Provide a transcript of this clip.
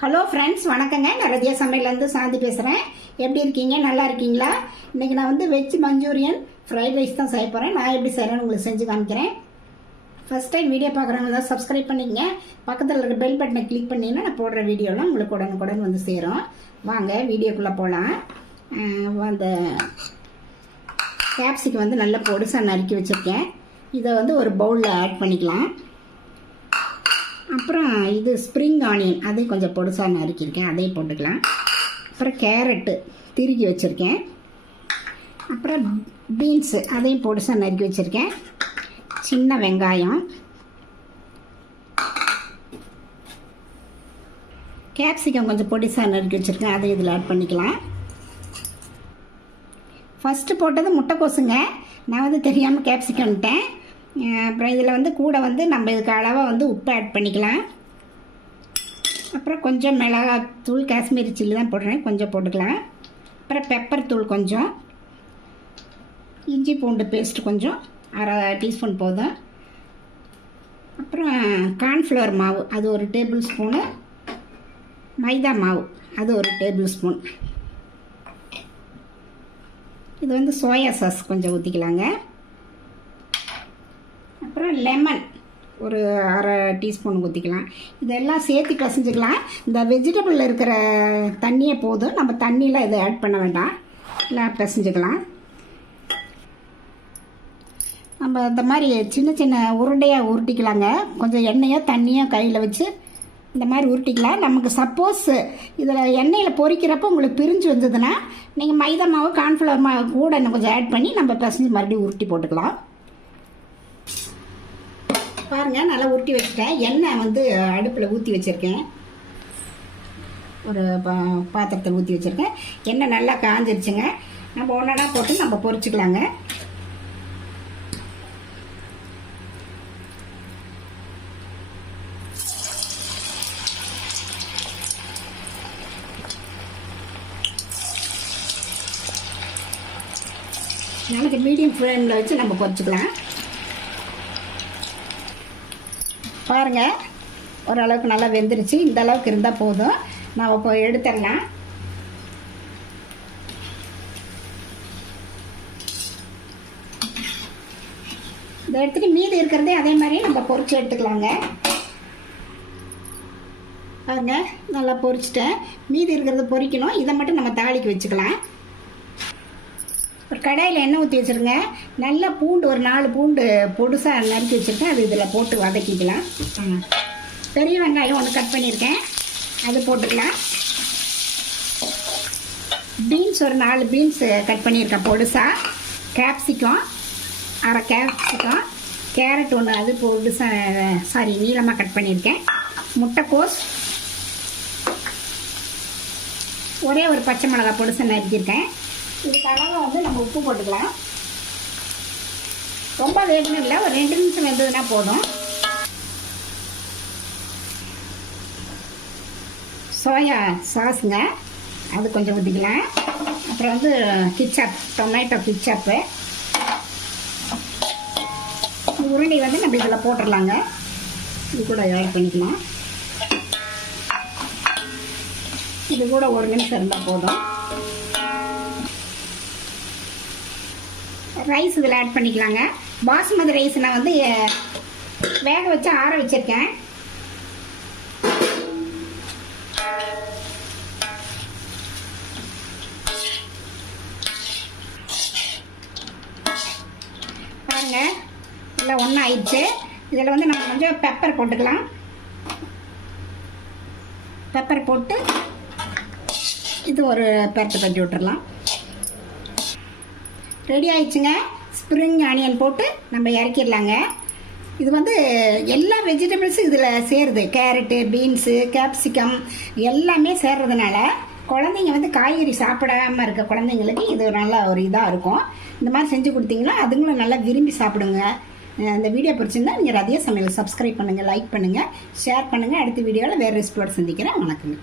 Hello friends, வணக்கங்க. நான் ரதியா சமையலேருந்து சாந்தி பேசுகிறேன். எப்படி இருக்கீங்க? நல்லா இருக்கீங்களா? இன்றைக்கி நான் வந்து வெஜ் மஞ்சூரியன் ஃப்ரைட் ரைஸ் தான் செய்ய போகிறேன். நான் எப்படி செய்கிறேன்னு உங்களுக்கு செஞ்சு காமிக்கிறேன். ஃபஸ்ட் டைம் வீடியோ பார்க்குறவங்க தான் சப்ஸ்கிரைப் பண்ணிக்கங்க. பக்கத்தில் இருக்க பெல் பட்டனை கிளிக் பண்ணிங்கன்னா நான் போடுற வீடியோலாம் உங்களுக்கு உடனுக்குடன் வந்து சேரும். வாங்க வீடியோக்குள்ளே போகலாம். அந்த கேப்சிகம் வந்து நல்லா பொடிசாக நறுக்கி வச்சுருக்கேன். இதை வந்து ஒரு பவுலில் ஆட் பண்ணிக்கலாம். அப்புறம் இது ஸ்ப்ரிங் ஆனியன், அதையும் கொஞ்சம் பொடிசாக நறுக்கியிருக்கேன், அதையும் போட்டுக்கலாம். அப்புறம் கேரட்டு திருகி வச்சுருக்கேன். அப்புறம் பீன்ஸு, அதையும் பொடிசாக நறுக்கி வச்சுருக்கேன். சின்ன வெங்காயம், கேப்சிகம் கொஞ்சம் பொடிசாக நறுக்கி வச்சுருக்கேன், அதை இதில் ஆட் பண்ணிக்கலாம். ஃபஸ்ட்டு போட்டது முட்டைக்கோசுங்க. நான் வந்து தெரியாமல் கேப்சிகம்ட்டேன். அப்புறம் இதில் வந்து கூட வந்து நம்ம இதுக்கு அளவாக வந்து உப்பு ஆட் பண்ணிக்கலாம். அப்புறம் கொஞ்சம் மிளகாத்தூள், காஷ்மீரி சில்லி தான் போடுறேன், கொஞ்சம் போட்டுக்கலாம். அப்புறம் பெப்பர் தூள் கொஞ்சம், இஞ்சி பூண்டு பேஸ்ட் கொஞ்சம், அரை டீஸ்பூன் போதும். அப்புறம் கார்ன்ஃப்ளவர் மாவு, அது ஒரு டேபிள் ஸ்பூனு. மைதா மாவு, அது ஒரு டேபிள் ஸ்பூன். இது வந்து சோயா சாஸ் கொஞ்சம் ஊற்றிக்கலாங்க. அப்புறம் லெமன் ஒரு அரை டீஸ்பூன் ஊற்றிக்கலாம். இதெல்லாம் சேர்த்து கசிஞ்சிக்கலாம். இந்த வெஜிடபிளில் இருக்கிற தண்ணியே போதும், நம்ம தண்ணியில் இதை ஆட் பண்ண வேண்டாம். எல்லாம் பிசைஞ்சிக்கலாம். நம்ம இந்த மாதிரி சின்ன சின்ன உருண்டையாக உருட்டிக்கலாங்க. கொஞ்சம் எண்ணெயோ தண்ணியோ கையில் வச்சு இந்த மாதிரி உருட்டிக்கலாம். நமக்கு சப்போஸ் இதில் எண்ணெயில் பொரிக்கிறப்போ உங்களுக்கு பிரிஞ்சு வந்ததுன்னா நீங்கள் மைதா மாவு, கார்ன்ஃப்ளவர் மாவு கூட இன்னும் கொஞ்சம் ஆட் பண்ணி நம்ம பிசைஞ்சு மறுபடியும் உருட்டி போட்டுக்கலாம். பாருங்கள், நல்லா உருட்டி வச்சுட்டேன். எண்ணெய் வந்து அடுப்பில் ஊற்றி வச்சுருக்கேன். ஒரு பாத்திரத்தில் ஊற்றி வச்சுருக்கேன். எண்ணெய் நல்லா காஞ்சிருச்சுங்க. நம்ம ஒன்றா போட்டு நம்ம பொரிச்சுக்கலாங்க. நமக்கு மீடியம் ஃப்ளேமில் வச்சு நம்ம பொரிச்சுக்கலாம். பாருங்கள், ஓரளவுக்கு நல்லா வெந்துருச்சு. இந்த அளவுக்கு இருந்தால் போதும். நான் இப்போ எடுத்துடலாம். இதை எடுத்துகிட்டு மீதி இருக்கிறதே அதே மாதிரி நம்ம பொரிச்சு எடுத்துக்கலாங்க. பாருங்கள், நல்லா பொரிச்சிட்டேன். மீதி இருக்கிறத பொரிக்கணும். இதை மட்டும் நம்ம தாளிக்கு வச்சுக்கலாம். ஒரு கடாயில் எண்ணெய் ஊற்றி வச்சுருங்க. நல்லா பூண்டு, ஒரு 4 பூண்டு பொடுசாக நறுக்கி வச்சுருக்கேன், அது இதில் போட்டு வதக்கிக்கலாம். பெரிய வெங்காயம் ஒன்று கட் பண்ணியிருக்கேன், அது போட்டுக்கலாம். பீன்ஸ் ஒரு 4 பீன்ஸ் கட் பண்ணியிருக்கேன் பொடுசாக. கேப்சிகம் அரை கேப்சிகம், கேரட் ஒன்று அது பொடுசாக நீளமாக கட் பண்ணியிருக்கேன். முட்டைக்கோஸ், ஒரே ஒரு பச்சை மிளகா பொடுசாக நறுக்கியிருக்கேன். இதுக்கு அளவாக வந்து நம்ம உப்பு போட்டுக்கலாம். ரொம்ப வேகணும் இல்லை, ஒரு 2 நிமிஷம் வெந்ததுன்னா போதும். சோயா சாஸுங்க, அது கொஞ்சம் ஊற்றிக்கலாம். அப்புறம் வந்து கிச்சப், டொமேட்டோ கிச்சப்பு. உருண்டை வந்து நம்ம இதில் போட்டுடலாங்க. இது கூட ஆட் பண்ணிக்கலாம். இது கூட 1 நிமிஷம் இருந்தால் போதும். ரைஸ் இதில் ஆட் பண்ணிக்கலாங்க. பாசுமதி ரைஸ் நான் வந்து வேக வச்சு ஆற வச்சுருக்கேன். பாருங்க, எல்லாம் ஒன்றா ஆயிடுச்சு. இதில் வந்து நம்ம கொஞ்சம் பெப்பர் போட்டுக்கலாம். பெப்பர் போட்டு இது ஒரு பெரட்டு தட்டி விட்டுடலாம். ரெடி ஆயிடுச்சுங்க. ஸ்ப்ரிங் ஆனியன் போட்டு நம்ம இறக்கிடலாங்க. இது வந்து எல்லா வெஜிடபிள்ஸும் இதில் சேருது. கேரட்டு, பீன்ஸு, கேப்சிகம் எல்லாமே சேர்றதுனால குழந்தைங்க வந்து காய்கறி சாப்பிடாமல் இருக்க குழந்தைங்களுக்கு இது நல்ல ஒரு இதாக இருக்கும். இந்த மாதிரி செஞ்சு கொடுத்தீங்கன்னா அதுங்களும் நல்லா விரும்பி சாப்பிடுங்க. இந்த வீடியோ பிடிச்சிருந்தா நீங்கள் ரதியா சமையல் சப்ஸ்கிரைப் பண்ணுங்கள், லைக் பண்ணுங்கள், ஷேர் பண்ணுங்கள். அடுத்த வீடியோவில் வேறு ரெசிபியோடு சந்திக்கிறேன். வணக்கங்க.